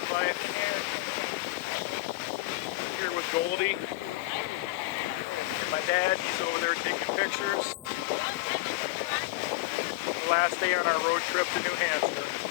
van life. Here with Goldie. And my dad, he's over there taking pictures. The last day on our road trip to New Hampshire.